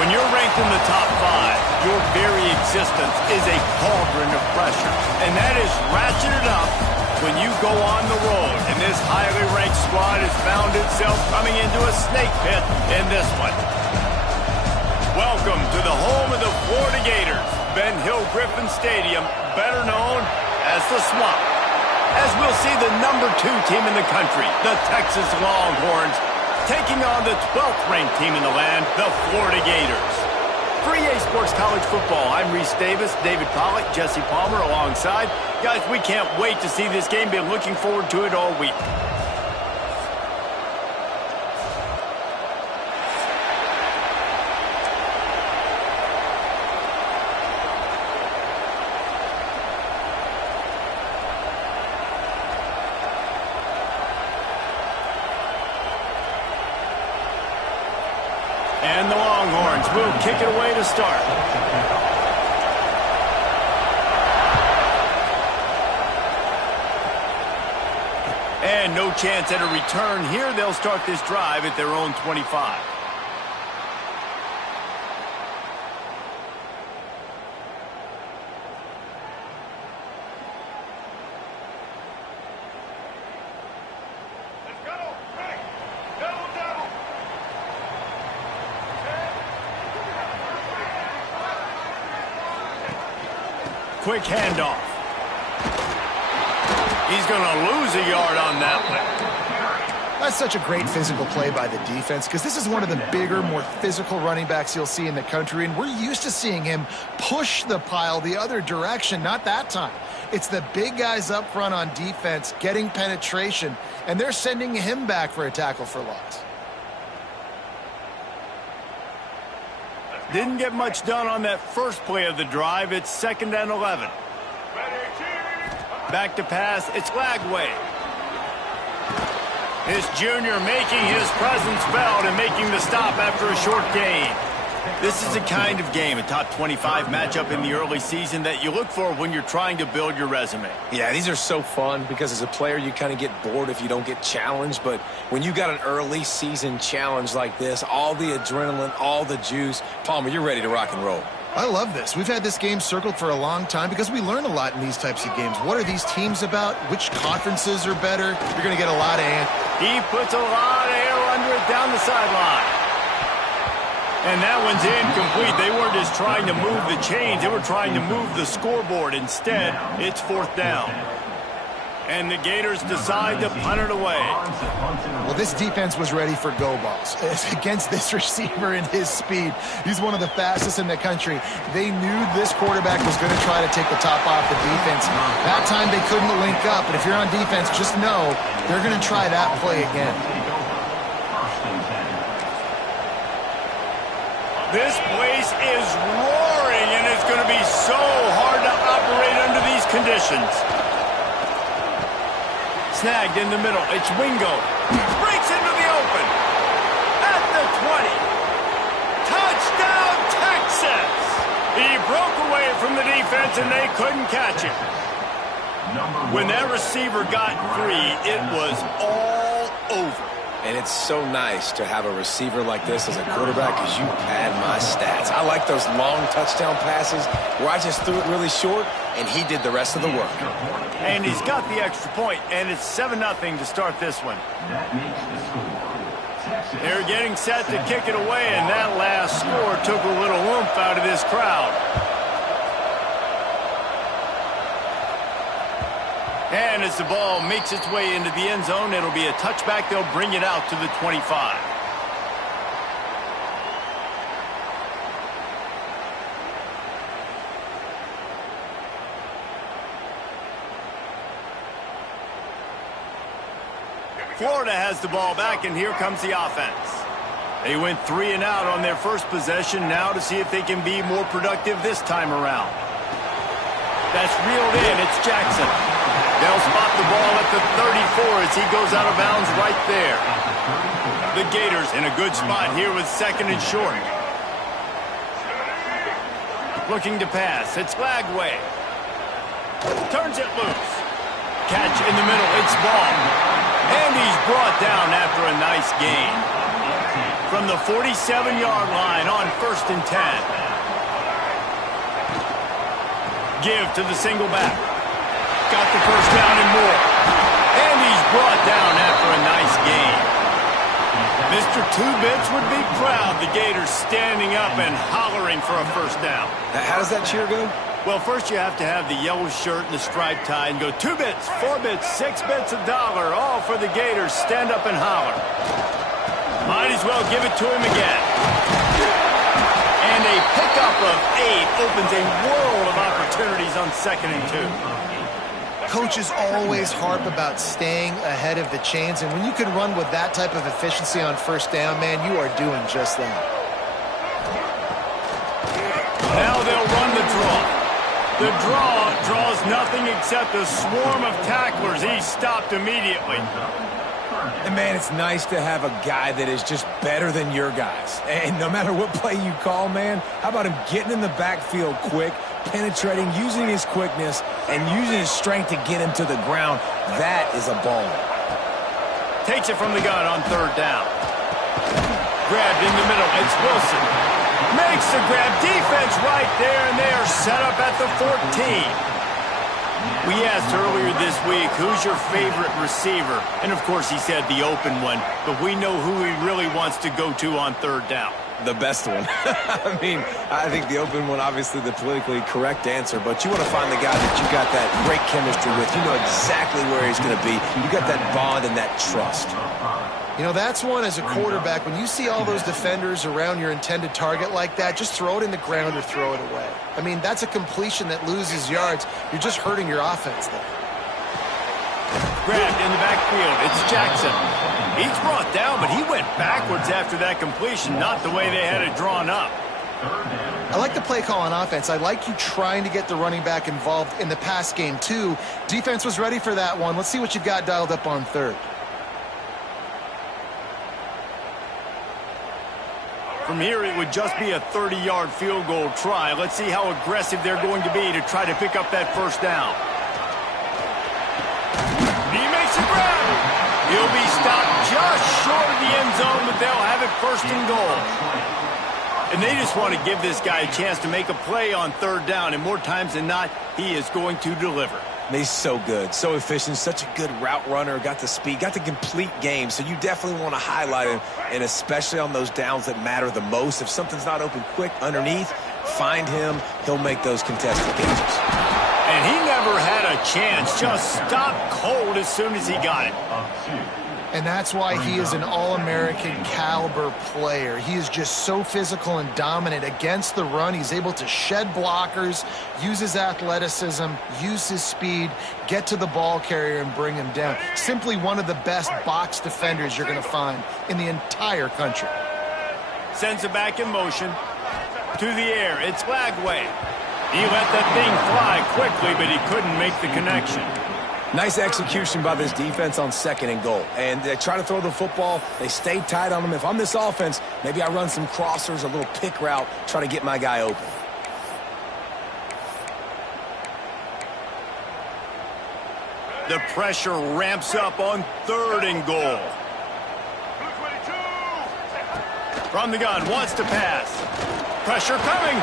When you're ranked in the top 5, your very existence is a cauldron of pressure. And that is ratcheted up when you go on the road. And this highly ranked squad has found itself coming into a snake pit in this one. Welcome to the home of the Florida Gators, Ben Hill Griffin Stadium, better known as the Swamp. As we'll see the number 2 team in the country, the Texas Longhorns, taking on the 12th ranked team in the land, the Florida Gators. For EA Sports College Football, I'm Reese Davis, David Pollack, Jesse Palmer alongside. Guys, we can't wait to see this game. Been looking forward to it all week. And the Longhorns will kick it away to start. And no chance at a return here. They'll start this drive at their own 25. Quick handoff. He's going to lose a yard on that one. That's such a great physical play by the defense because this is one of the bigger, more physical running backs you'll see in the country, and we're used to seeing him push the pile the other direction. Not that time. It's the big guys up front on defense getting penetration, and they're sending him back for a tackle for loss. Didn't get much done on that first play of the drive. It's 2nd and 11. Back to pass. It's Lagway. This junior making his presence felt and making the stop after a short gain. This is the kind of game, a top 25 matchup in the early season, that you look for when you're trying to build your resume. Yeah, these are so fun because as a player you kind of get bored if you don't get challenged, but when you got an early season challenge like this, all the adrenaline, all the juice, Palmer, you're ready to rock and roll. I love this. We've had this game circled for a long time because we learn a lot in these types of games. What are these teams about? Which conferences are better? You're going to get a lot of answers. He puts a lot of air under it down the sideline. And that one's incomplete. They weren't just trying to move the chains. They were trying to move the scoreboard. Instead, it's 4th down. And the Gators decide to punt it away. Well, this defense was ready for go balls. Against this receiver and his speed, he's one of the fastest in the country. They knew this quarterback was going to try to take the top off the defense. That time they couldn't link up. But if you're on defense, just know they're going to try that play again. This place is roaring, and it's going to be so hard to operate under these conditions. Snagged in the middle. It's Wingo. Breaks into the open. At the 20. Touchdown, Texas! He broke away from the defense, and they couldn't catch him. When that receiver got free, it was all over. And it's so nice to have a receiver like this as a quarterback because you pad my stats. I like those long touchdown passes where I just threw it really short and he did the rest of the work. And he's got the extra point, and it's 7-0 to start this one. They're getting set to kick it away, and that last score took a little oomph out of this crowd. And as the ball makes its way into the end zone, it'll be a touchback. They'll bring it out to the 25. Florida has the ball back, and here comes the offense. They went 3 and out on their first possession, now to see if they can be more productive this time around. That's reeled in. It's Jackson. They'll spot the ball at the 34 as he goes out of bounds right there. The Gators in a good spot here with 2nd and short. Looking to pass. It's Lagway. Turns it loose. Catch in the middle. It's Ball. And he's brought down after a nice gain. from the 47-yard line on 1st and 10. Give to the single back. Got the first down and more. And he's brought down after a nice gain. Mr. Two-Bits would be proud. The Gators standing up and hollering for a first down. How does that cheer go? Well, first you have to have the yellow shirt and the striped tie and go 2 bits, 4 bits, 6 bits, $1, all for the Gators. Stand up and holler. Might as well give it to him again. And a pickup of 8 opens a world of opportunities on 2nd and 2. Coaches always harp about staying ahead of the chains, and when you can run with that type of efficiency on first down, man, you are doing just that. Now they'll run the draw. The draw draws nothing except a swarm of tacklers. He's stopped immediately. And, man, it's nice to have a guy that is just better than your guys. And no matter what play you call, man, how about him getting in the backfield quick, penetrating, using his quickness, and using his strength to get him to the ground? That is a ball. Takes it from the gun on 3rd down. Grabbed in the middle. It's Wilson. Makes the grab. Defense right there, and they are set up at the 14. We asked earlier this week, who's your favorite receiver? And, of course, he said the open one. But we know who he really wants to go to on 3rd down. The best one. I mean, I think the open one, obviously the politically correct answer, but you want to find the guy that you got that great chemistry with. You know exactly where he's going to be. You got that bond and that trust. You know, that's one as a quarterback. When you see all those defenders around your intended target like that, just throw it in the ground or throw it away. I mean, that's a completion that loses yards. You're just hurting your offense there. Grabbed in the backfield. It's Jackson. He's brought down, but he went backwards after that completion, not the way they had it drawn up. I like the play call on offense. I like you trying to get the running back involved in the pass game, too. Defense was ready for that one. Let's see what you've got dialed up on 3rd. From here, it would just be a 30-yard field goal try. Let's see how aggressive they're going to be to try to pick up that first down. He makes a grab. He'll be stopped just short of the end zone, but they'll have it 1st and goal. And they just want to give this guy a chance to make a play on 3rd down, and more times than not, he is going to deliver. He's so good, so efficient, such a good route runner, got the speed, got the complete game, so you definitely want to highlight him, and especially on those downs that matter the most. If something's not open quick underneath, find him. He'll make those contested catches. And he never had a chance, just stopped cold as soon as he got it. And that's why he is an All-American caliber player. He is just so physical and dominant against the run. He's able to shed blockers, use his athleticism, use his speed, get to the ball carrier and bring him down. Simply one of the best box defenders you're going to find in the entire country. Sends it back in motion. To the air, it's Lagway. He let that thing fly quickly, but he couldn't make the connection. Nice execution by this defense on 2nd and goal. And they try to throw the football. They stay tight on them. If I'm this offense, maybe I run some crossers, a little pick route, try to get my guy open. The pressure ramps up on 3rd and goal. From the gun, wants to pass. Pressure coming.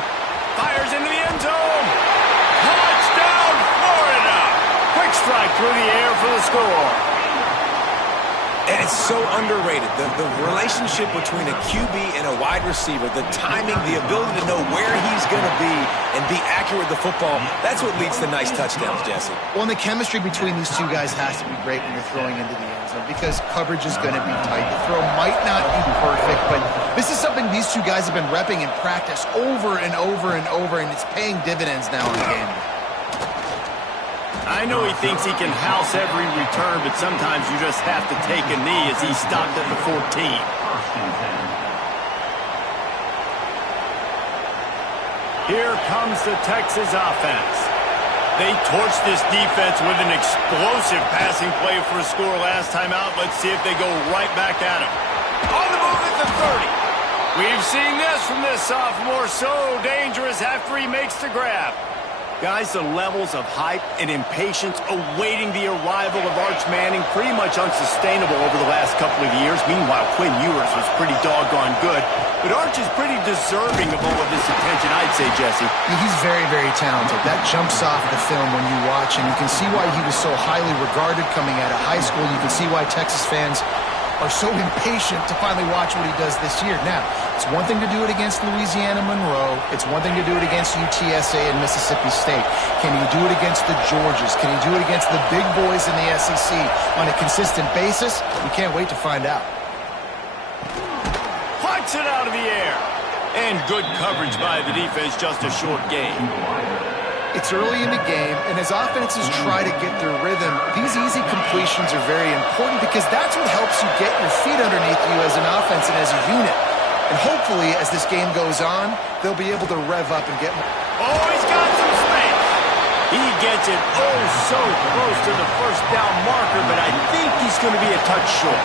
Fires into the end zone. Touchdown, Florida. Quick strike through the air for the score. And it's so underrated. The relationship between a QB and a wide receiver, the timing, the ability to know where he's going to be and be accurate with the football, that's what leads to nice touchdowns, Jesse. Well, and the chemistry between these two guys has to be great when you're throwing into the end zone because coverage is going to be tight. The throw might not be perfect, but this is something these two guys have been repping in practice over and over and over, and it's paying dividends now in the game. I know he thinks he can house every return, but sometimes you just have to take a knee as he stopped at the 14. Here comes the Texas offense. They torched this defense with an explosive passing play for a score last time out. Let's see if they go right back at him. On the move at the 30. We've seen this from this sophomore, so dangerous after he makes the grab. Guys, the levels of hype and impatience awaiting the arrival of Arch Manning pretty much unsustainable over the last couple of years. Meanwhile, Quinn Ewers was pretty doggone good. But Arch is pretty deserving of all of this attention, I'd say, Jesse. He's very, very talented. That jumps off the film when you watch, and you can see why he was so highly regarded coming out of high school. You can see why Texas fans are so impatient to finally watch what he does this year. Now, it's one thing to do it against Louisiana Monroe. It's one thing to do it against UTSA and Mississippi State. Can he do it against the Georgias? Can he do it against the big boys in the SEC on a consistent basis? We can't wait to find out. Punts it out of the air. And good coverage by the defense, just a short gain. It's early in the game, and as offenses try to get their rhythm, these easy completions are very important because that's what helps you get your feet underneath you as an offense and as a unit. And hopefully, as this game goes on, they'll be able to rev up and get more. Oh, he's got some space. He gets it oh so close to the first down marker, but I think he's going to be a touch short.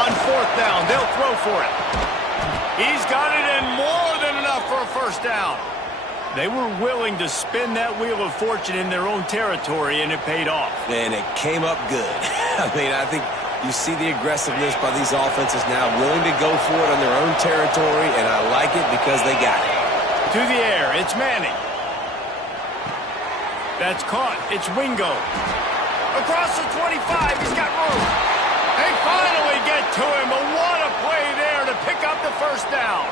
On fourth down, they'll throw for it. He's got it in more than enough for a first down. They were willing to spin that wheel of fortune in their own territory, and it paid off. And it came up good. I mean, I think you see the aggressiveness by these offenses now, willing to go for it on their own territory, and I like it because they got it. To the air, it's Manning. That's caught. It's Wingo. Across the 25, he's got room. They finally get to him, but what a play there to pick up the first down.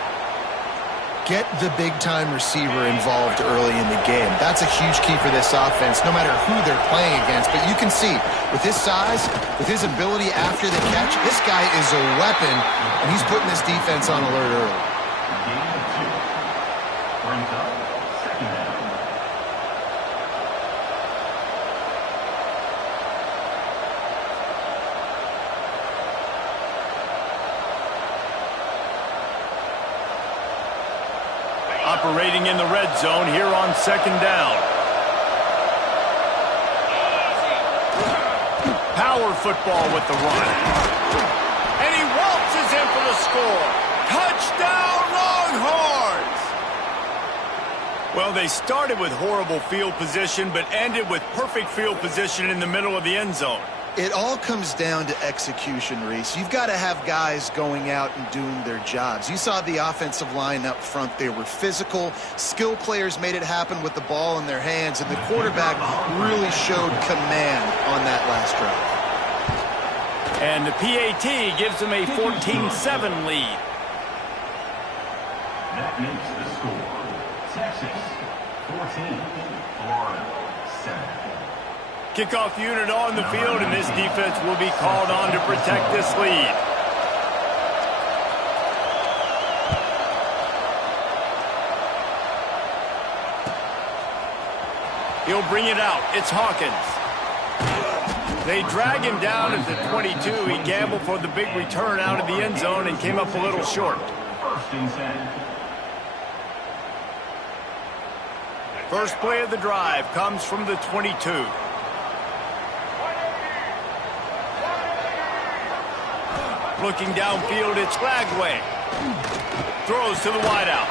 Get the big-time receiver involved early in the game. That's a huge key for this offense, no matter who they're playing against. But you can see, with his size, with his ability after the catch, this guy is a weapon, and he's putting this defense on alert early. Operating in the red zone here on second down. Power football with the run. And he waltzes in for the score. Touchdown, Longhorns! Well, they started with horrible field position, but ended with perfect field position in the middle of the end zone. It all comes down to execution, Reese. You've got to have guys going out and doing their jobs. You saw the offensive line up front. They were physical. Skill players made it happen with the ball in their hands, and the quarterback really showed command on that last drive. And the PAT gives them a 14-7 lead. That makes the score Texas 14, Florida 7. Kickoff unit on the field, and this defense will be called on to protect this lead. He'll bring it out. It's Hawkins. They drag him down at the 22. He gambled for the big return out of the end zone and came up a little short. First and 10. First play of the drive comes from the 22. Looking downfield, it's Lagway. Throws to the wideout.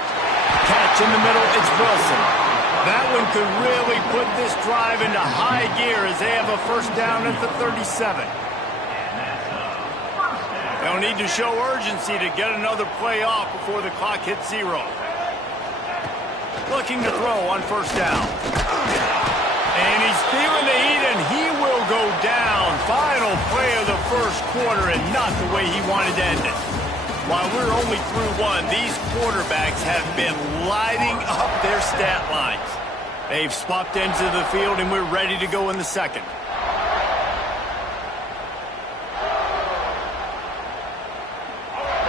Catch in the middle, it's Wilson. That one could really put this drive into high gear as they have a first down at the 37. They'll need to show urgency to get another play off before the clock hits 0. Looking to throw on first down. And he's feeling the heat, and he will go down. Final play of the first quarter, and not the way he wanted to end it. While we're only through one, these quarterbacks have been lighting up their stat lines. They've swapped ends of the field, and we're ready to go in the second.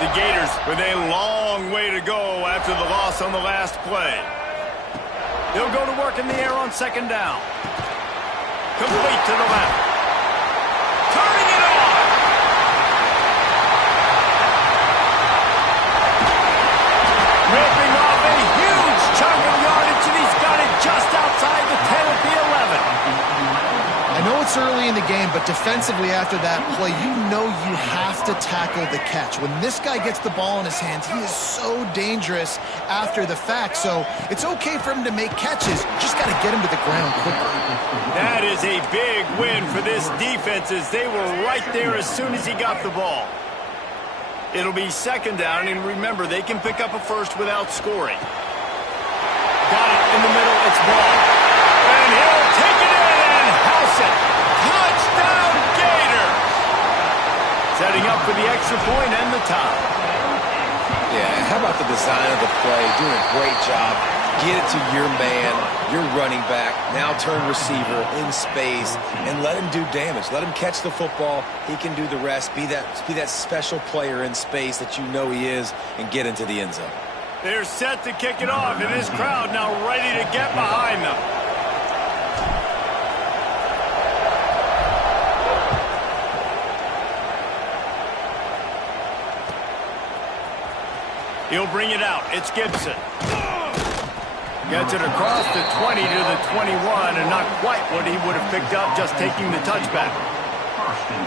The Gators with a long way to go after the loss on the last play. They'll go to work in the air on second down. Complete to the left. Turning it on! Ripping off a huge chunk of yardage, and he's got it just outside the 10 at the 11. I know it's early in the game, but defensively after that play, you know you have to tackle the catch. When this guy gets the ball in his hands, he is so dangerous after the fact. So it's okay for him to make catches. Just got to get him to the ground quickly. That is a big win for this defense as they were right there as soon as he got the ball. It'll be second down, and remember, they can pick up a first without scoring. Got it in the middle. It's ball. And he'll take it in and house it. Touchdown, Gators! Setting up for the extra point and the tie. Yeah, how about the design of the play? Doing a great job. Get it to your man, your running back, now turn receiver in space, and let him do damage. Let him catch the football. He can do the rest. Be that special player in space that you know he is, and get into the end zone. They're set to kick it off, and this crowd now ready to get behind them. He'll bring it out. It's Gibson. Gets it across the 20 to the 21, and not quite what he would have picked up just taking the touchback. First and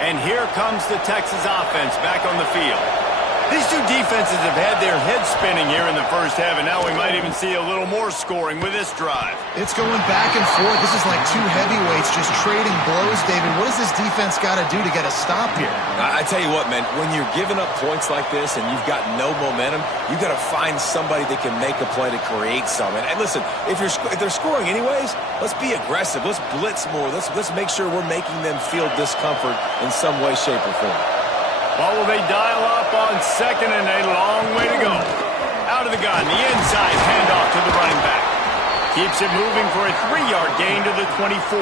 10. And here comes the Texas offense back on the field. These two defenses have had their heads spinning here in the first half, and now we might even see a little more scoring with this drive. It's going back and forth. This is like two heavyweights just trading blows, David. What does this defense got to do to get a stop here? I tell you what, man, when you're giving up points like this and you've got no momentum, you got to find somebody that can make a play to create something. And listen, if they're scoring anyways, let's be aggressive. Let's blitz more. Let's make sure we're making them feel discomfort in some way, shape, or form. Well, will they dial up on second, and a long way to go. Out of the gun, the inside handoff to the running back. Keeps it moving for a 3-yard gain to the 24.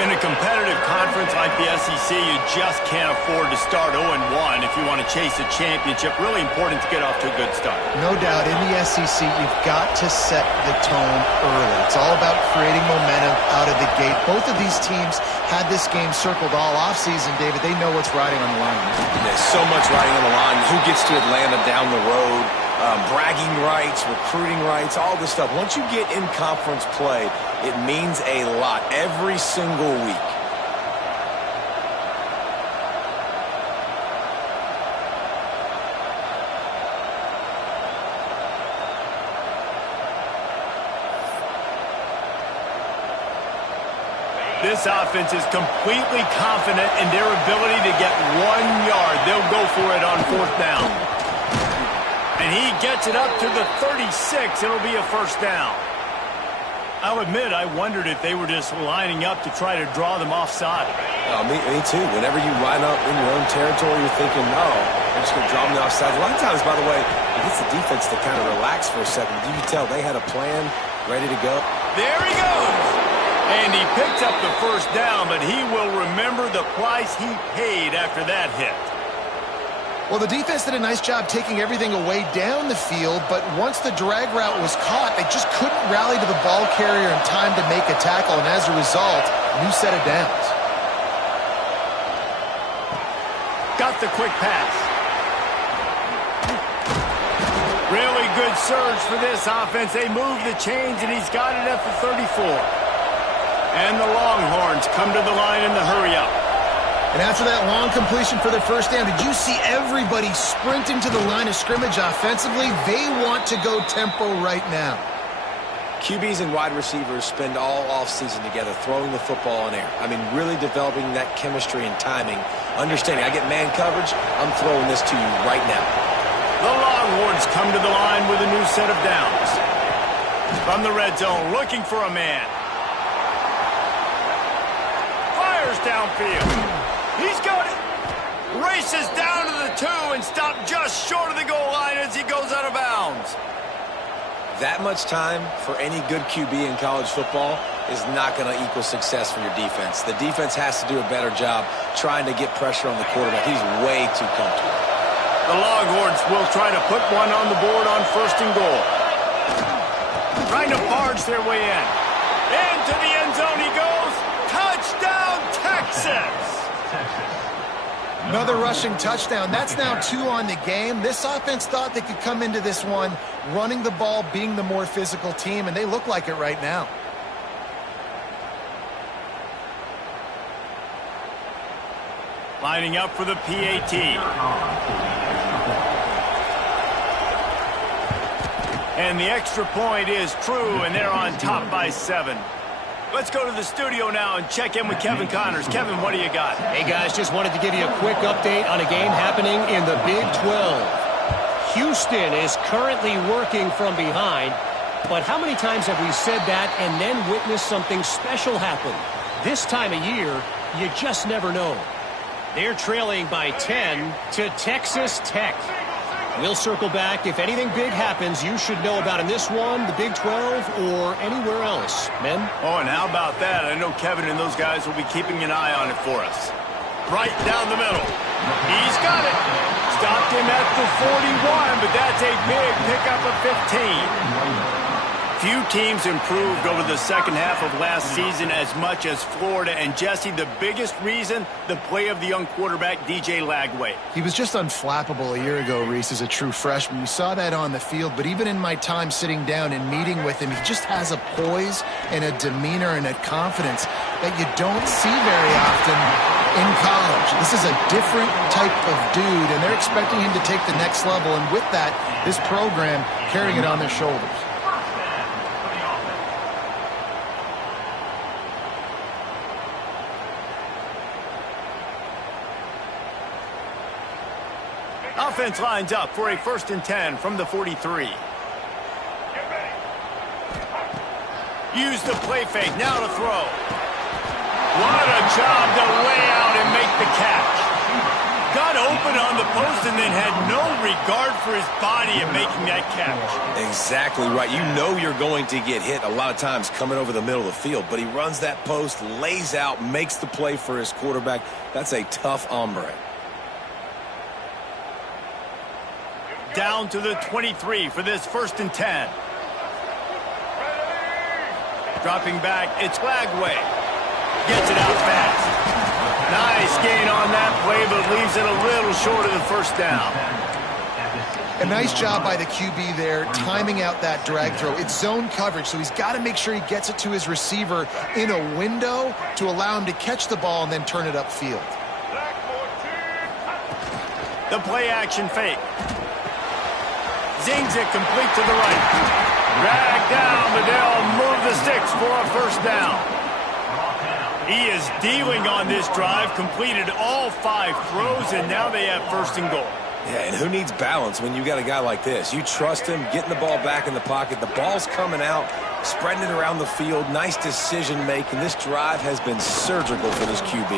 In a competitive conference like the SEC, you just can't afford to start 0-1 if you want to chase a championship. Really important to get off to a good start. No doubt, in the SEC, you've got to set the tone early. It's all about creating momentum out of the gate. Both of these teams had this game circled all offseason, David. They know what's riding on the line. There's so much riding on the line. Who gets to Atlanta down the road? Bragging rights, recruiting rights, all this stuff. Once you get in conference play, it means a lot every single week. This offense is completely confident in their ability to get 1 yard. They'll go for it on fourth down. And he gets it up to the 36. It'll be a first down. I'll admit, I wondered if they were just lining up to try to draw them offside. Me too. Whenever you line up in your own territory, you're thinking, no, I'm just going to draw them offside. A lot of times, by the way, it gets the defense to kind of relax for a second. You can tell they had a plan ready to go. There he goes. And he picked up the first down, but he will remember the price he paid after that hit. Well, the defense did a nice job taking everything away down the field, but once the drag route was caught, they just couldn't rally to the ball carrier in time to make a tackle, and as a result, new set of downs. Got the quick pass. Really good surge for this offense. They move the chains, and he's got it at the 34. And the Longhorns come to the line in the hurry-up. And after that long completion for the first down, did you see everybody sprinting to the line of scrimmage offensively? They want to go tempo right now. QBs and wide receivers spend all offseason together throwing the football in air. I mean, really developing that chemistry and timing. Understanding, I get man coverage, I'm throwing this to you right now. The Longhorns come to the line with a new set of downs. From the red zone, looking for a man. Fires downfield. He's got it. Races down to the 2 and stopped just short of the goal line as he goes out of bounds. That much time for any good QB in college football is not going to equal success for your defense. The defense has to do a better job trying to get pressure on the quarterback. He's way too comfortable. The Longhorns will try to put one on the board on first and goal. Trying to barge their way in. Into the end zone he goes. Touchdown, Texas! Another rushing touchdown. That's now 2 on the game. This offense thought they could come into this one running the ball, being the more physical team, and they look like it right now. Lining up for the PAT. And the extra point is true, and they're on top by 7. Let's go to the studio now and check in with Kevin Connors. Kevin, what do you got? Hey, guys, just wanted to give you a quick update on a game happening in the Big 12. Houston is currently working from behind, but how many times have we said that and then witnessed something special happen? This time of year, you just never know. They're trailing by 10 to Texas Tech. We'll circle back. If anything big happens, you should know about in this one, the Big 12, or anywhere else. Men? Oh, and how about that? I know Kevin and those guys will be keeping an eye on it for us. Right down the middle. He's got it. Stopped him at the 41, but that's a big pickup of 15. Few teams improved over the second half of last season as much as Florida. And, Jesse, the biggest reason, the play of the young quarterback, DJ Lagway. He was just unflappable a year ago, Reese, as a true freshman. You saw that on the field, but even in my time sitting down and meeting with him, he just has a poise and a demeanor and a confidence that you don't see very often in college. This is a different type of dude, and they're expecting him to take the next level. And with that, this program carrying it on their shoulders. Offense lines up for a 1st and 10 from the 43. Use the play fake, now to throw. What a job to lay out and make the catch. Got open on the post and then had no regard for his body in making that catch. Exactly right. You know you're going to get hit a lot of times coming over the middle of the field, but he runs that post, lays out, makes the play for his quarterback. That's a tough hombre. Down to the 23 for this 1st and 10. Dropping back, it's Lagway. Gets it out fast. Nice gain on that play, but leaves it a little short of the 1st down. A nice job by the QB there, timing out that drag throw. It's zone coverage, so he's got to make sure he gets it to his receiver in a window to allow him to catch the ball and then turn it upfield. The play action fake. Zings it complete to the right. Drag down, but they'll move the sticks for a 1st down. He is dealing on this drive, completed all 5 throws, and now they have 1st and goal. Yeah, and who needs balance when you got a guy like this? You trust him, getting the ball back in the pocket. The ball's coming out, spreading it around the field. Nice decision making. This drive has been surgical for this QB.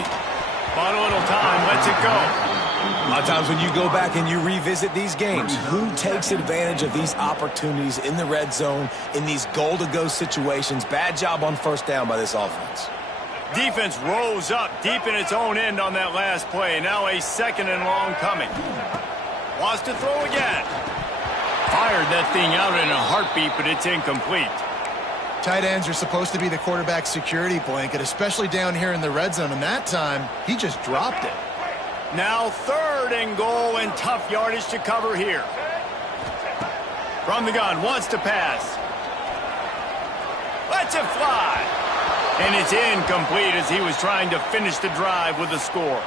Bought a little time, lets it go. A lot of times when you go back and you revisit these games, who takes advantage of these opportunities in the red zone, in these goal-to-go situations? Bad job on 1st down by this offense. Defense rose up deep in its own end on that last play. Now a 2nd and long coming. Wants to throw again. Fired that thing out in a heartbeat, but it's incomplete. Tight ends are supposed to be the quarterback's security blanket, especially down here in the red zone, and that time, he just dropped it. Now 3rd and goal, and tough yardage to cover here. From the gun, wants to pass. Lets it fly. And it's incomplete as he was trying to finish the drive with a score.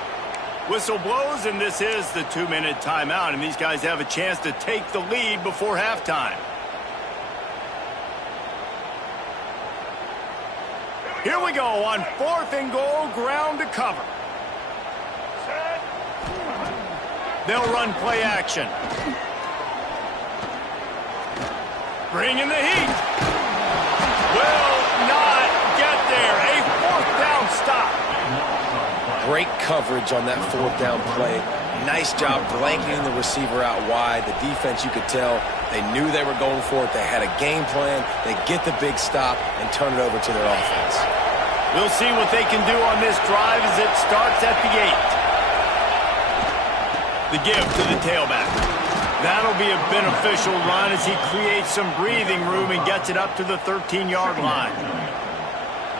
Whistle blows, and this is the 2-minute timeout, and these guys have a chance to take the lead before halftime. Here we go on 4th and goal, ground to cover. They'll run play action. Bring in the heat. Will not get there. A 4th down stop. Great coverage on that 4th down play. Nice job blanketing the receiver out wide. The defense, you could tell, they knew they were going for it. They had a game plan. They get the big stop and turn it over to their offense. We'll see what they can do on this drive as it starts at the 8. The give to the tailback. That'll be a beneficial run as he creates some breathing room and gets it up to the 13-yard line.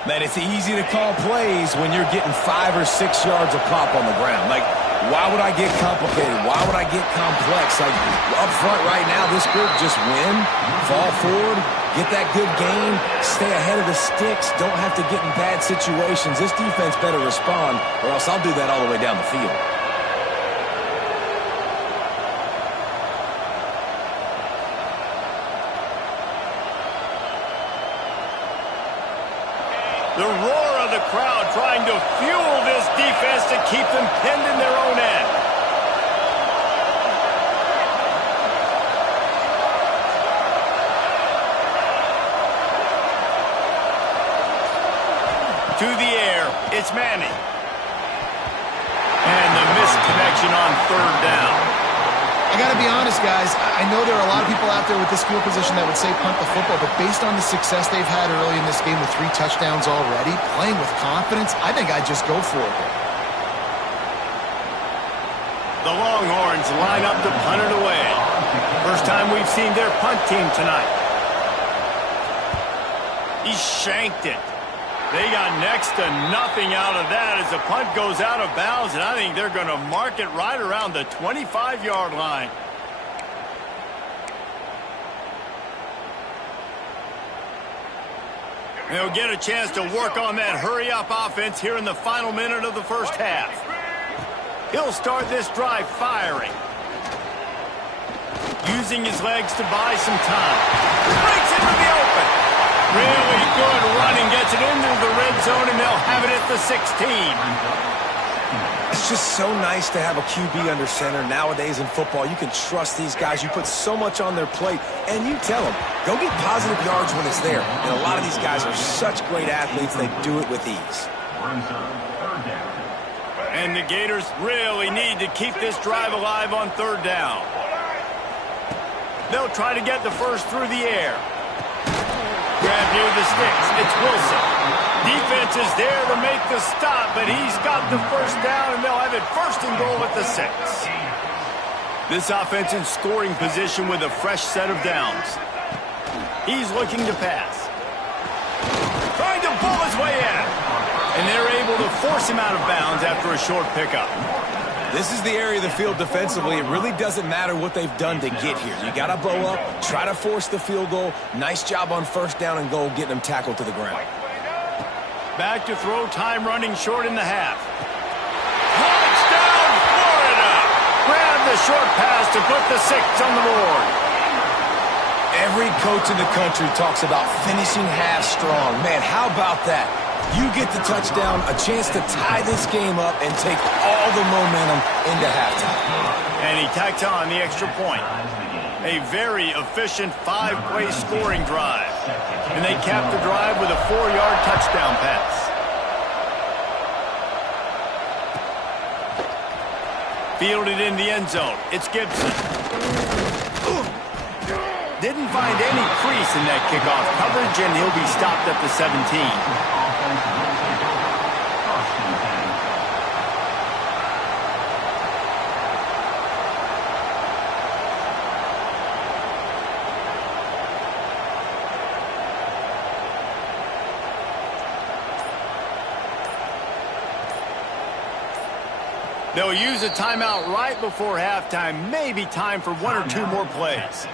Man, it's easy to call plays when you're getting 5 or 6 yards of pop on the ground. Like, Why would I get complicated? Why would I get complex? Like, up front right now, this group just win, fall forward, get that good game, stay ahead of the sticks, don't have to get in bad situations. This defense better respond, or else I'll do that all the way down the field. The roar of the crowd trying to fuel this defense to keep them pinned in their own end. To the air, it's Manning. And the missed connection on third down. I got to be honest, guys. I know there are a lot of people out there with this field position that would say punt the football, but based on the success they've had early in this game with 3 touchdowns already, playing with confidence, I think I'd just go for it. The Longhorns line up to punt it away. First time we've seen their punt team tonight. He shanked it. They got next to nothing out of that as the punt goes out of bounds, and I think they're going to mark it right around the 25-yard line. They'll get a chance to work on that hurry-up offense here in the final minute of the first half. He'll start this drive firing. Using his legs to buy some time. Breaks into the open. Really good running, gets it into the red zone, and they'll have it at the 16. It's just so nice to have a QB under center nowadays in football. You can trust these guys. You put so much on their plate, and you tell them, go get positive yards when it's there. And a lot of these guys are such great athletes, they do it with ease. And the Gators really need to keep this drive alive on third down. They'll try to get the first through the air. Grab near the sticks. It's Wilson. Defense is there to make the stop, but he's got the first down, and they'll have it first and goal at the 6. This offense in scoring position with a fresh set of downs. He's looking to pass. Trying to pull his way in. And they're able to force him out of bounds after a short pickup. This is the area of the field defensively. It really doesn't matter what they've done to get here. You got to bow up, try to force the field goal. Nice job on first down and goal, getting them tackled to the ground. Back to throw, time running short in the half. Touchdown, Florida! Grab the short pass to put the 6 on the board. Every coach in the country talks about finishing half strong. Man, how about that? You get the touchdown, a chance to tie this game up and take all the momentum into halftime. And he tacks on the extra point. A very efficient 5-play scoring drive. And they cap the drive with a 4-yard touchdown pass. Fielded in the end zone. It's Gibson. Didn't find any crease in that kickoff coverage, and he'll be stopped at the 17. They'll use a timeout right before halftime. Maybe time for 1 or 2 more plays.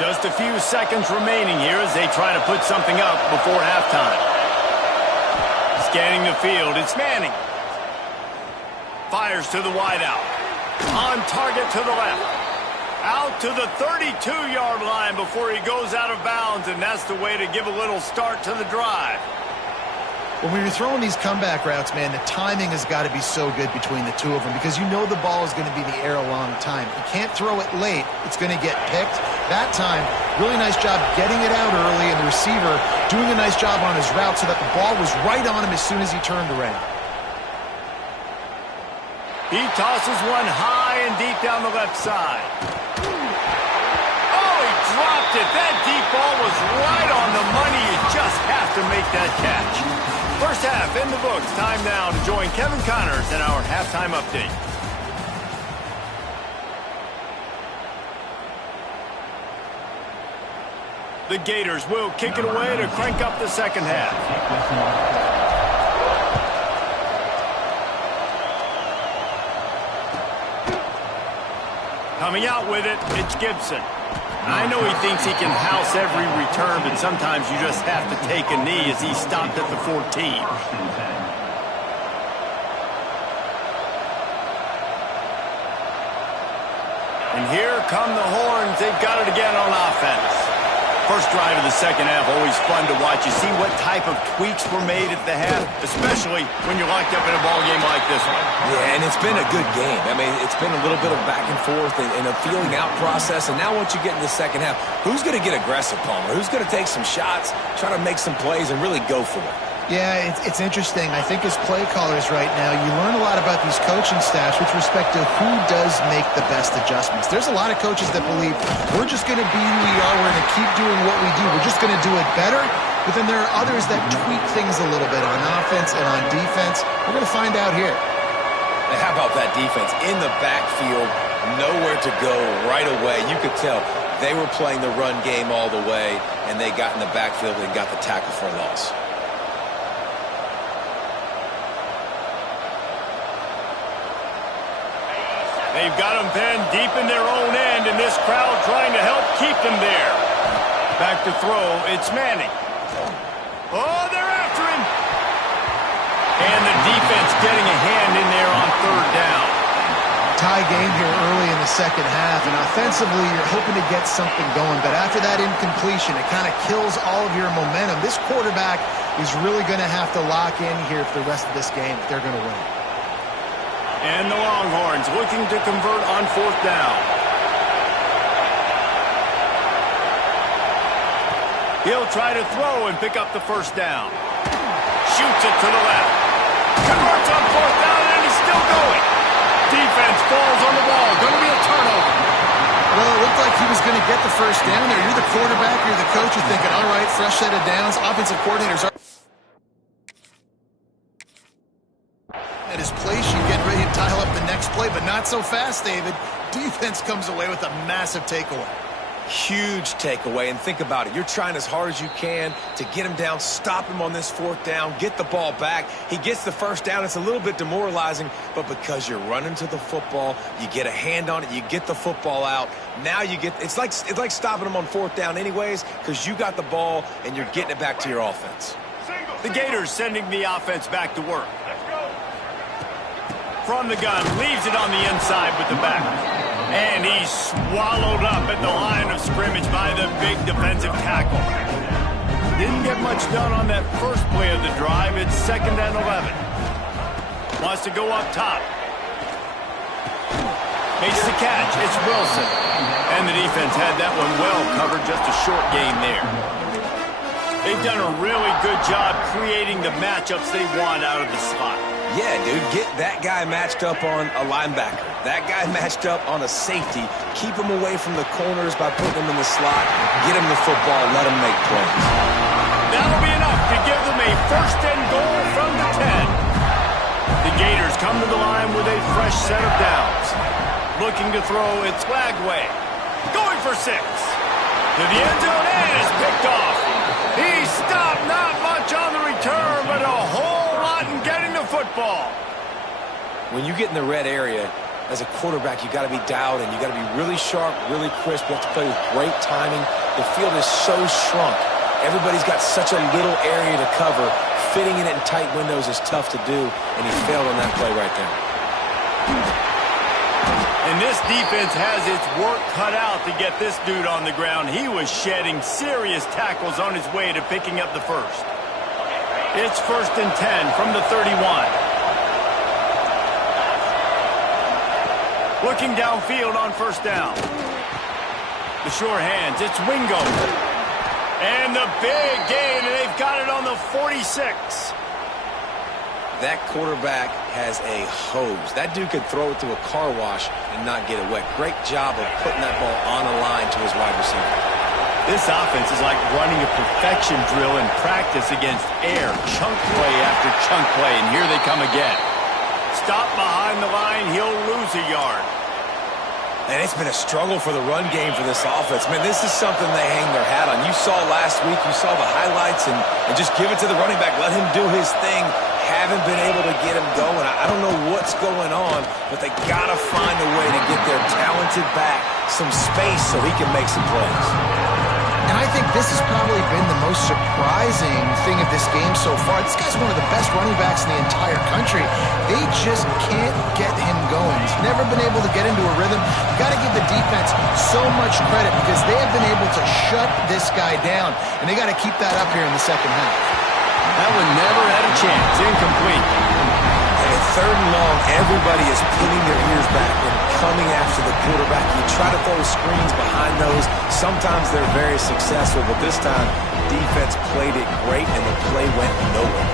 Just a few seconds remaining here as they try to put something up before halftime. Scanning the field, it's Manning. Fires to the wideout. On target to the left. Out to the 32-yard line before he goes out of bounds, and that's the way to give a little start to the drive. When you're throwing these comeback routes, man, the timing has got to be so good between the two of them because you know the ball is going to be in the air a long time. You can't throw it late. It's going to get picked. That time, really nice job getting it out early, and the receiver doing a nice job on his route so that the ball was right on him as soon as he turned around. He tosses one high and deep down the left side. Oh, he dropped it. That deep ball was right on the money. You just have to make that catch. First half in the books. Time now to join Kevin Connors in our halftime update. The Gators will kick it away to crank up the second half. Coming out with it, it's Gibson. I know he thinks he can house every return, but sometimes you just have to take a knee as he stopped at the 14. And here come the Horns. They've got it again on offense. First drive of the second half, always fun to watch. You see what type of tweaks were made at the half, especially when you're locked up in a ball game like this one. Yeah, and it's been a good game. I mean, it's been a little bit of back and forth and a feeling out process. And now once you get in the second half, who's going to get aggressive, Palmer? Who's going to take some shots, try to make some plays, and really go for it? Yeah, it's interesting. I think as play callers right now, you learn a lot about these coaching staffs with respect to who does make the best adjustments. There's a lot of coaches that believe we're just going to be who we are. We're going to keep doing what we do. We're just going to do it better. But then there are others that tweak things a little bit on offense and on defense. We're going to find out here. And how about that defense? In the backfield, nowhere to go right away. You could tell they were playing the run game all the way, and they got in the backfield and got the tackle for a loss. They've got them pinned deep in their own end, and this crowd trying to help keep them there. Back to throw, it's Manning. Oh, they're after him. And the defense getting a hand in there on third down. Tie game here early in the second half, and offensively you're hoping to get something going, but after that incompletion, it kind of kills all of your momentum. This quarterback is really going to have to lock in here for the rest of this game if they're going to win. And the Longhorns looking to convert on fourth down. He'll try to throw and pick up the first down. Shoots it to the left. Converts on fourth down, and he's still going. Defense falls on the ball. Going to be a turnover. Well, it looked like he was going to get the first down there. You're the quarterback, you're the coach. You're thinking, all right, fresh set of downs. Offensive coordinators are at his place. You get ready to dial up the next play, but not so fast, David. Defense comes away with a massive takeaway. Huge takeaway, and think about it. You're trying as hard as you can to get him down, stop him on this fourth down, get the ball back. He gets the first down. It's a little bit demoralizing, but because you're running to the football, you get a hand on it, you get the football out. Now you get it's like stopping him on fourth down anyways, because you got the ball and you're getting it back to your offense. The Gators sending the offense back to work. From the gun, leaves it on the inside with the back. And he's swallowed up at the line of scrimmage by the big defensive tackle. Didn't get much done on that first play of the drive. It's 2nd and 11. Wants to go up top. Makes the catch. It's Wilson. And the defense had that one well covered. Just a short gain there. They've done a really good job creating the matchups they want out of the slot. Yeah, dude, get that guy matched up on a linebacker. That guy matched up on a safety. Keep him away from the corners by putting him in the slot. Get him the football. Let him make plays. That'll be enough to give them a 1st and goal from the 10. The Gators come to the line with a fresh set of downs. Looking to throw, it's Lagway. Going for 6. To the end zone, and is picked off. He stopped, not much on the return, but a whole lot in getting the football. When you get in the red area, as a quarterback, you got to be dialed in. You got to be really sharp, really crisp. You have to play with great timing. The field is so shrunk. Everybody's got such a little area to cover. Fitting in it in tight windows is tough to do, and he failed on that play right there. And this defense has its work cut out to get this dude on the ground. He was shedding serious tackles on his way to picking up the first. It's 1st and 10 from the 31. Looking downfield on first down. The sure hands, it's Wingo. And the big gain, and they've got it on the 46. That quarterback has a hose. That dude could throw it to a car wash and not get it wet. Great job of putting that ball on a line to his wide receiver. This offense is like running a perfection drill in practice against air. Chunk play after chunk play, and here they come again. Stop behind the line, he'll lose a yard. And it's been a struggle for the run game for this offense. Man, this is something they hang their hat on. You saw last week, you saw the highlights, and just give it to the running back. Let him do his thing. Haven't been able to get him going. I don't know what's going on, but they got to find a way to get their talented back some space so he can make some plays. And I think this has probably been the most surprising thing of this game so far. This guy's one of the best running backs in the entire country. They just can't get him going. He's never been able to get into a rhythm. You got to give the defense so much credit because they have been able to shut this guy down, and they got to keep that up here in the second half. That one never had a chance. Incomplete. And third and long, everybody is pinning their ears back and coming after the quarterback. You try to throw screens behind those. Sometimes they're very successful, but this time, defense played it great, and the play went nowhere.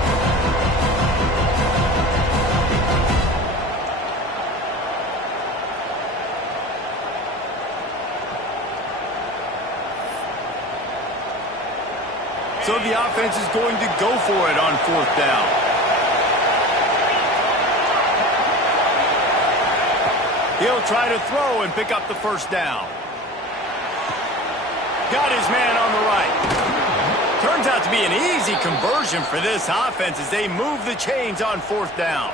So the offense is going to go for it on fourth down. He'll try to throw and pick up the first down. Got his man on the right. Turns out to be an easy conversion for this offense as they move the chains on fourth down.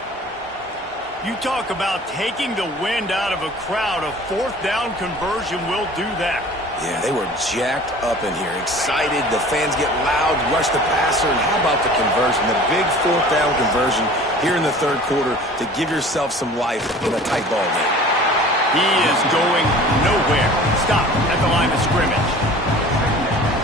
You talk about taking the wind out of a crowd. A fourth down conversion will do that. Yeah, they were jacked up in here, excited. The fans get loud, rush the passer, and how about the conversion? The big fourth down conversion here in the third quarter to give yourself some life in a tight ball game. He is going nowhere. Stop at the line of scrimmage.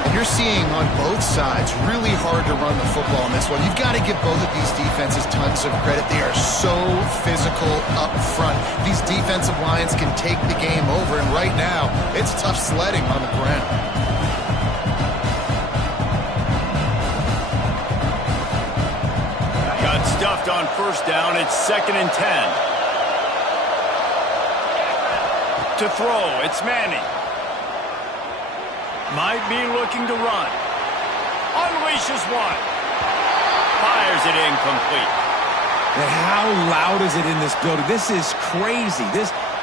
And you're seeing on both sides really hard to run the football in this one. You've got to give both of these defenses tons of credit. They are so physical up front. These defensive lines can take the game over, and right now, it's tough sledding on the ground. Got stuffed on first down. It's 2nd and 10. To throw, it's Manning. Might be looking to run. Unleashes one. Fires it incomplete. And how loud is it in this building? This is crazy.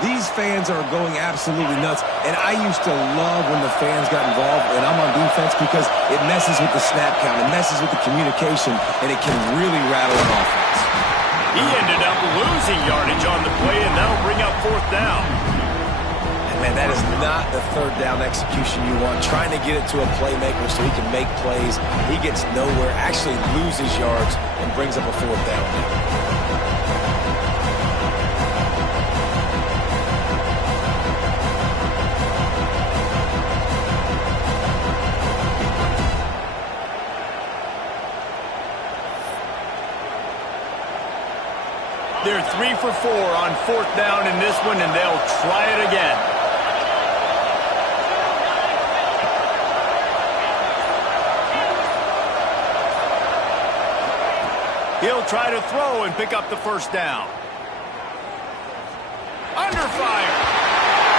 These fans are going absolutely nuts. And I used to love when the fans got involved when I'm on defense because it messes with the snap count. It messes with the communication, and it can really rattle an offense. He ended up losing yardage on the play, and that'll bring up fourth down. Man, that is not the third down execution you want. Trying to get it to a playmaker so he can make plays. He gets nowhere, actually loses yards, and brings up a fourth down. They're 3 for 4 on fourth down in this one, and they'll try it again. He'll try to throw and pick up the first down. Under fire.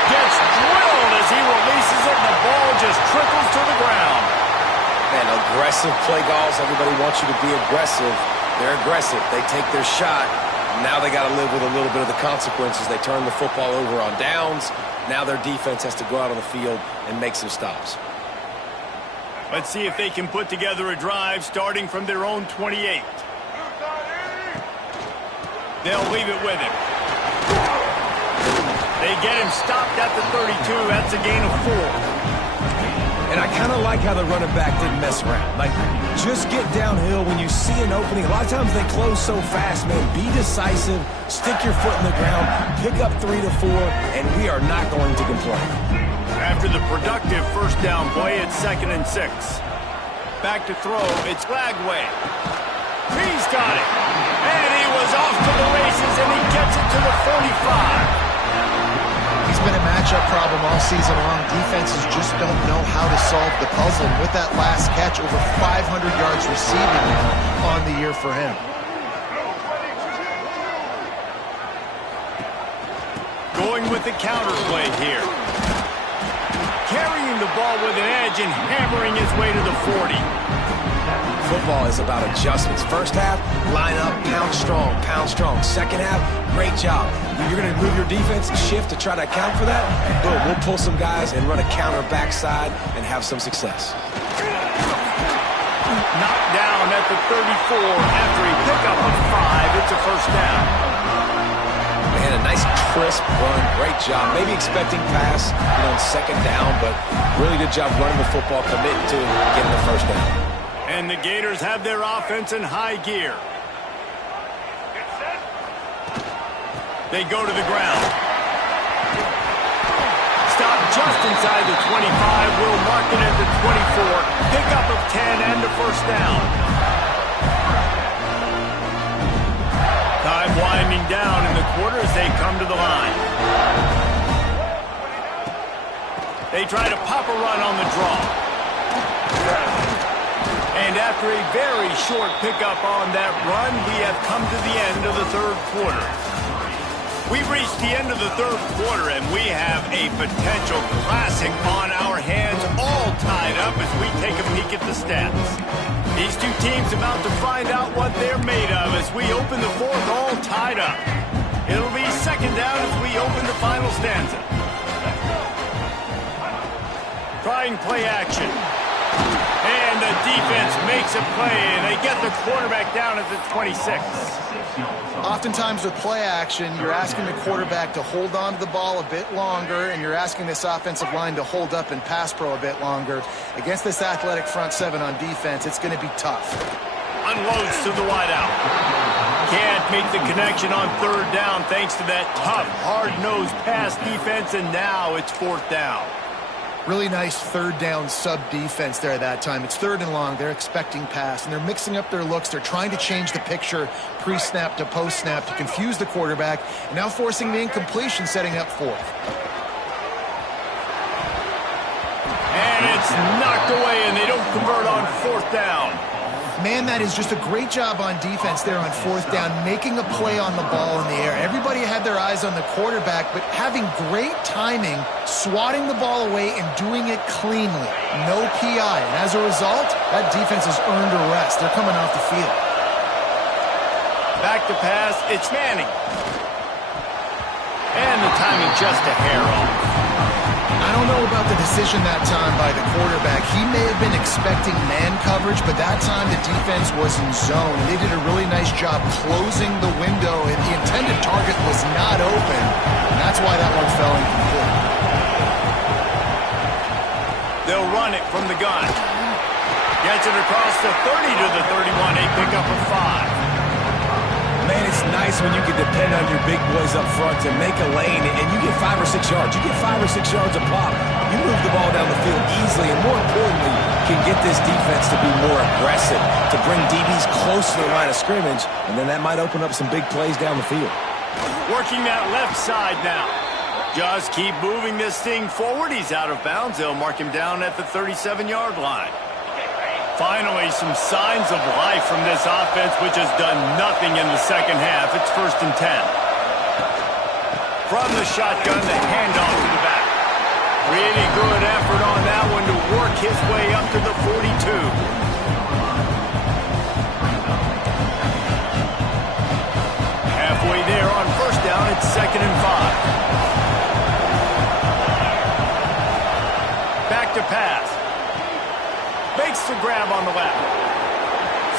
Gets drilled as he releases it, and the ball just trickles to the ground. Man, aggressive play calls. Everybody wants you to be aggressive. They're aggressive. They take their shot. Now they got to live with a little bit of the consequences. They turn the football over on downs. Now their defense has to go out on the field and make some stops. Let's see if they can put together a drive starting from their own 28. They'll leave it with him. They get him stopped at the 32. That's a gain of 4. And I kind of like how the running back didn't mess around. Like, just get downhill when you see an opening. A lot of times they close so fast, man. Be decisive. Stick your foot in the ground. Pick up 3 to 4, and we are not going to complain. After the productive first down play, it's 2nd and 6. Back to throw. It's Lagway. He's got it. And he was off to the races, and he gets it to the 45. He's been a matchup problem all season long. Defenses just don't know how to solve the puzzle. And with that last catch, over 500 yards receiving now on the year for him. Going with the counter play here. Carrying the ball with an edge and hammering his way to the 40. football is about adjustments. First half, line up, pound strong. Second half, great job. You're going to move your defense, shift to try to account for that. Boom, we'll pull some guys and run a counter backside and have some success. Knocked down at the 34 after a pickup of 5. It's a first down. Man, a nice crisp run. Great job. Maybe expecting pass on second down, but really good job running the football, committing to it, and getting the first down. And the Gators have their offense in high gear. They go to the ground. Stop just inside the 25. Will mark it at the 24. Pickup of 10 and a first down. Time winding down in the quarter as they come to the line. They try to pop a run on the draw. And after a very short pickup on that run, we have come to the end of the third quarter. We've reached the end of the third quarter, and we have a potential classic on our hands, all tied up as we take a peek at the stats. These two teams about to find out what they're made of as we open the fourth, all tied up. It'll be second down as we open the final stanza. Trying play action. And the defense makes a play, and they get the quarterback down at the 26. Oftentimes with play action, you're asking the quarterback to hold on to the ball a bit longer, and you're asking this offensive line to hold up and pass pro a bit longer. Against this athletic front seven on defense, it's going to be tough. Unloads to the wideout. Can't make the connection on third down thanks to that tough, hard-nosed pass defense, and now it's fourth down. Really nice third down sub-defense there that time. It's third and long. They're expecting pass, and they're mixing up their looks. They're trying to change the picture pre-snap to post-snap to confuse the quarterback, and now forcing the incompletion, setting up fourth. And it's knocked away, and they don't convert on fourth down. Man, that is just a great job on defense there on fourth down, making a play on the ball in the air. Everybody had their eyes on the quarterback, but having great timing, swatting the ball away and doing it cleanly. No PI. And as a result, that defense has earned a rest. They're coming off the field. Back to pass. It's Manning. And the timing just a hair off. I don't know about the decision that time by the quarterback. He may have been expecting man coverage, but that time the defense was in zone. They did a really nice job closing the window, and the intended target was not open. And that's why that one fell incomplete. They'll run it from the gun. Gets it across the 30 to the 31, a pickup of 5. Man, it's nice when you can depend on your big boys up front to make a lane, and you get 5 or 6 yards. You get 5 or 6 yards a pop. You move the ball down the field easily, and more importantly, can get this defense to be more aggressive, to bring DBs close to the line of scrimmage, and then that might open up some big plays down the field. Working that left side now. Just keep moving this thing forward. He's out of bounds. They'll mark him down at the 37-yard line. Finally, some signs of life from this offense, which has done nothing in the second half. It's first and 10. From the shotgun, the handoff to the back. Really good effort on that one to work his way up to the 42. Halfway there on first down, it's second and 5. Back to pass. Makes the grab on the left.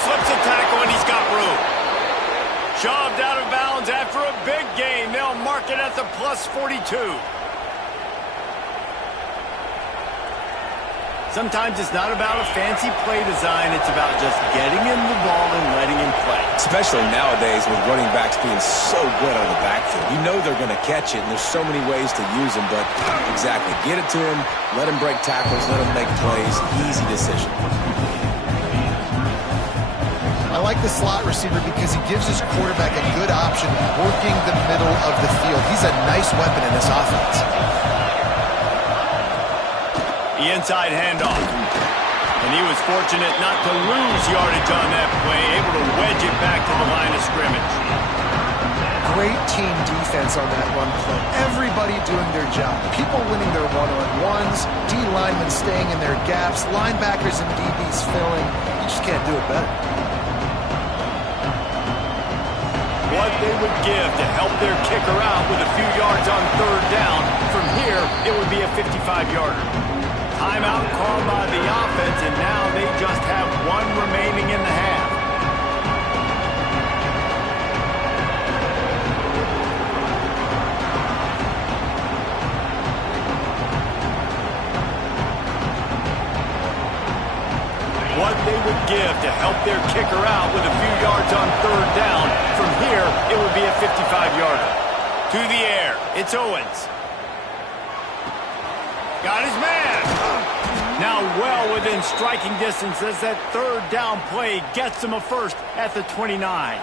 Slips a tackle, and he's got room. Shoved out of bounds after a big gain. They'll mark it at the plus 42. Sometimes it's not about a fancy play design. It's about just getting him the ball and letting him play. Especially nowadays with running backs being so good out of the backfield. You know they're going to catch it, and there's so many ways to use them, but exactly. Get it to him, let him break tackles, let him make plays. Easy decision. I like the slot receiver because he gives his quarterback a good option working the middle of the field. He's a nice weapon in this offense. The inside handoff. And he was fortunate not to lose yardage on that play, able to wedge it back to the line of scrimmage. great team defense on that run play. Everybody doing their job. People winning their one-on-ones, D linemen staying in their gaps, linebackers and DBs filling. You just can't do it better. What they would give to help their kicker out with a few yards on third down. From here, it would be a 55-yarder. Timeout called by the offense, and now they just have one remaining in the half. What they would give to help their kicker out with a few yards on third down. From here, it would be a 55-yarder. To the air, it's Owens. Got his man. Now well within striking distance as that third down play gets him a first at the 29.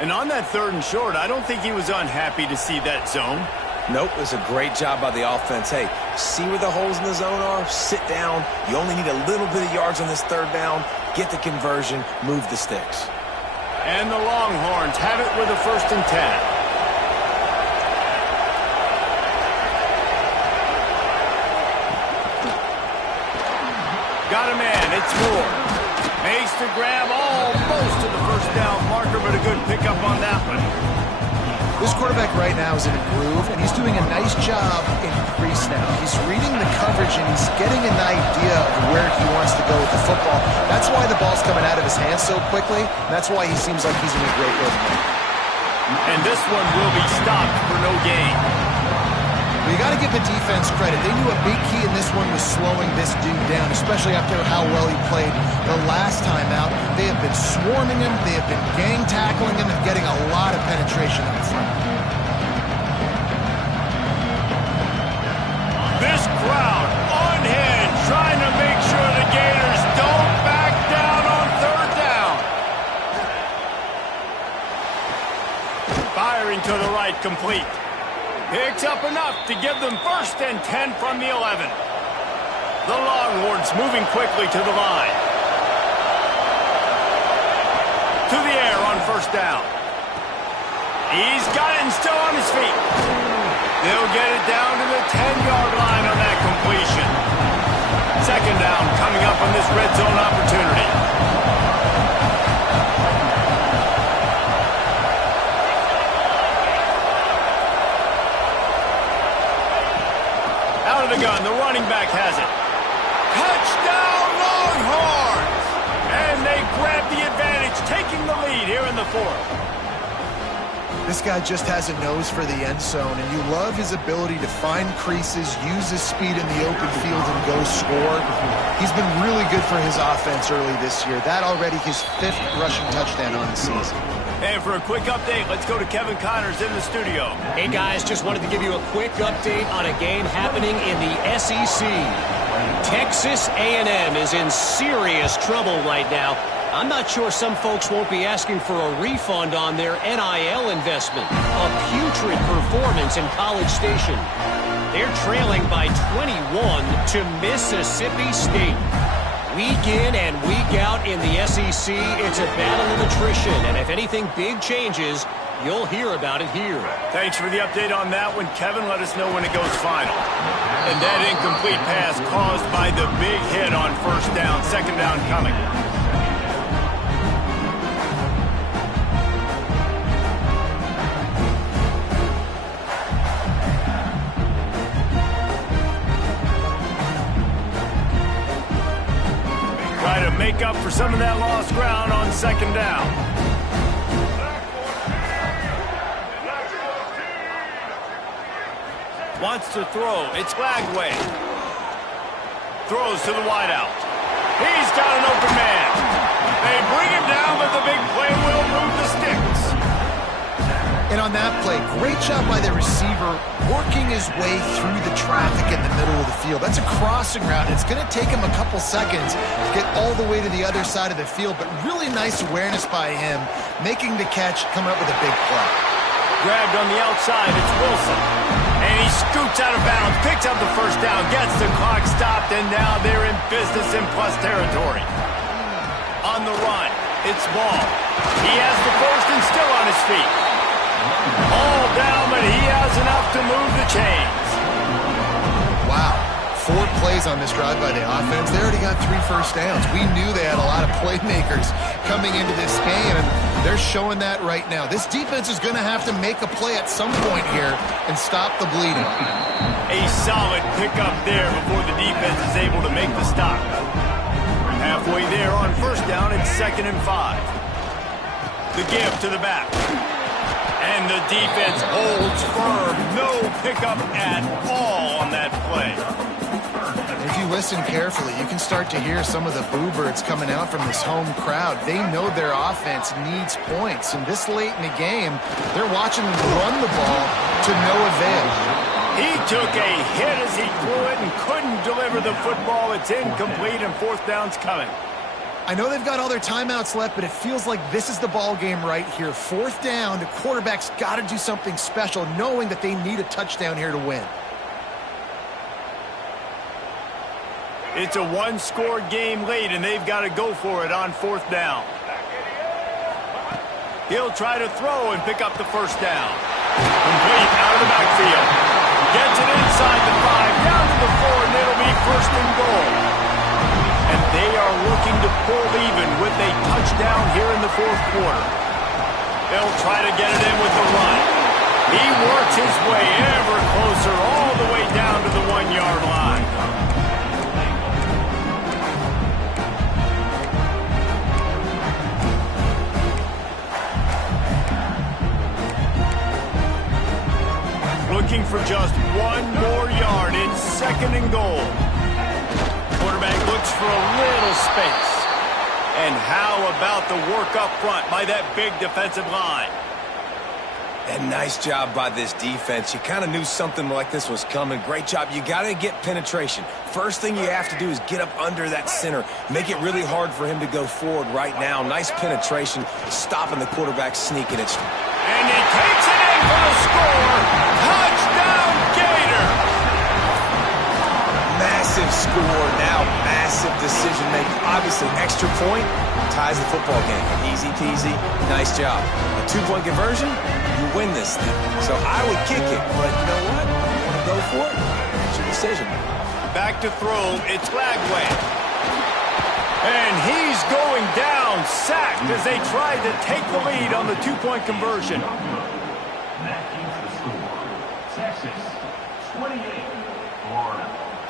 And on that third and short, I don't think he was unhappy to see that zone. Nope, it was a great job by the offense. Hey, see where the holes in the zone are? Sit down. You only need a little bit of yards on this third down. Get the conversion. Move the sticks. And the Longhorns have it with a 1st and 10. Got a man, it's Moore. Makes the grab almost to the first down marker, but a good pickup on that one. This quarterback right now is in a groove, and he's doing a nice job in crease now. He's reading the coverage, and he's getting an idea of where he wants to go with the football. That's why the ball's coming out of his hands so quickly. That's why he seems like he's in a great rhythm. And this one will be stopped for no gain. You got to give the defense credit. They knew a big key in this one was slowing this dude down, especially after how well he played the last time out. They have been swarming him. They have been gang tackling him and getting a lot of penetration in the front. This crowd unhinged, trying to make sure the Gators don't back down on third down. Firing to the right, complete. Picks up enough to give them 1st and 10 from the 11. The Longhorns moving quickly to the line. To the air on 1st down. He's got it and still on his feet. They'll get it down to the 10-yard line on that completion. 2nd down coming up on this red zone opportunity. Out of the gun, the running back has it. Touchdown, Longhorns! And they grab the advantage, taking the lead here in the 4th. This guy just has a nose for the end zone, and you love his ability to find creases, use his speed in the open field, and go score. He's been really good for his offense early this year. That already his 5th rushing touchdown on the season. And for a quick update, let's go to Kevin Connors in the studio. Hey, guys, just wanted to give you a quick update on a game happening in the SEC. Texas A&M is in serious trouble right now. I'm not sure some folks won't be asking for a refund on their NIL investment. A putrid performance in College Station. They're trailing by 21 to Mississippi State. Week in and week out in the SEC, it's a battle of attrition, and if anything big changes, you'll hear about it here. Thanks for the update on that one, Kevin. Let us know when it goes final. And that incomplete pass caused by the big hit on 1st down, 2nd down coming. Try to make up for some of that lost ground on 2nd down. Wants to throw. It's Lagway. Throws to the wideout. He's got an open man. They bring him down, but the big play will move the sticks. And on that play, great job by the receiver working his way through the traffic in the middle of the field. That's a crossing route. It's going to take him a couple seconds to get all the way to the other side of the field, but really nice awareness by him, making the catch, coming up with a big play. Grabbed on the outside, it's Wilson. And he scoots out of bounds, picks up the 1st down, gets the clock stopped, and now they're in business in plus territory. On the run, it's Ball. He has the 1st and still on his feet. All down, but he has enough to move the chains. Wow. 4 plays on this drive by the offense. They already got 3 first downs. We knew they had a lot of playmakers coming into this game, and they're showing that right now. This defense is going to have to make a play at some point here and stop the bleeding. A solid pickup there before the defense is able to make the stop. Halfway there on first down, it's 2nd and 5. The give to the back. And the defense holds firm. No pickup at all on that play. If you listen carefully, you can start to hear some of the boo birds coming out from this home crowd. They know their offense needs points, and this late in the game, they're watching them run the ball to no avail. He took a hit as he threw it and couldn't deliver the football. It's incomplete, and 4th down's coming. I know they've got all their timeouts left, but it feels like this is the ball game right here. 4th down, the quarterback's got to do something special, knowing that they need a touchdown here to win. It's a 1-score game late, and they've got to go for it on 4th down. He'll try to throw and pick up the first down. Complete out of the backfield. Gets it inside the 5, down to the 4, and it'll be 1st and goal. And they are looking to pull even with a touchdown here in the 4th quarter. They'll try to get it in with the run. He works his way ever closer all the way down to the 1-yard line. Looking for just 1 more yard. It's 2nd and goal. Quarterback looks for a little space. And how about the work up front by that big defensive line? And nice job by this defense. You kind of knew something like this was coming. Great job. You got to get penetration. First thing you have to do is get up under that center. Make it really hard for him to go forward right now. Nice penetration, stopping the quarterback sneaking it. And he takes it in for the score. Touchdown, Gators! Massive score, now massive decision-making. Obviously, extra point ties the football game. Easy peasy, nice job. A 2-point conversion, you win this thing. So I would kick it, but you know what? You want to go for it? It's your decision. Back to throw, it's Lagway. And he's going down, sacked as they tried to take the lead on the 2-point conversion. That keeps the score. Texas, 28. Florida,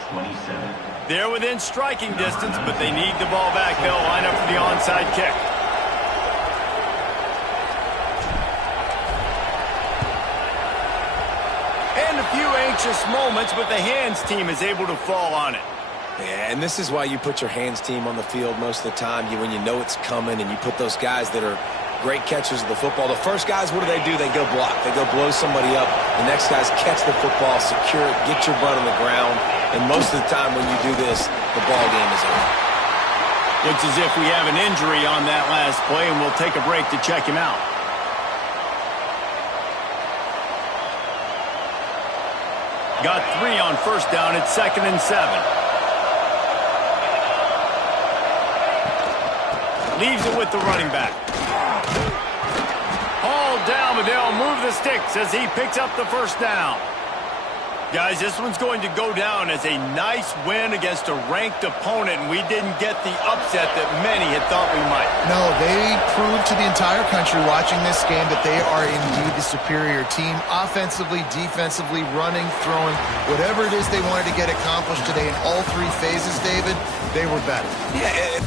27. They're within striking distance, but they need the ball back. They'll line up for the onside kick. And a few anxious moments, but the hands team is able to fall on it. Yeah, and this is why you put your hands team on the field most of the time. When you know it's coming, and you put those guys that are great catchers of the football. The first guys, what do? They go block. They go blow somebody up. The next guys catch the football, secure it, get your butt on the ground. And most of the time when you do this, the ball game is over. Looks as if we have an injury on that last play, and we'll take a break to check him out. Got 3 on first down. It's 2nd and 7. Leaves it with the running back. All down, but they'll move the sticks as he picks up the first down. Guys, this one's going to go down as a nice win against a ranked opponent, and we didn't get the upset that many had thought we might. No, they proved to the entire country watching this game that they are indeed the superior team. Offensively, defensively, running, throwing, whatever it is they wanted to get accomplished today in all 3 phases, David, they were better. Yeah,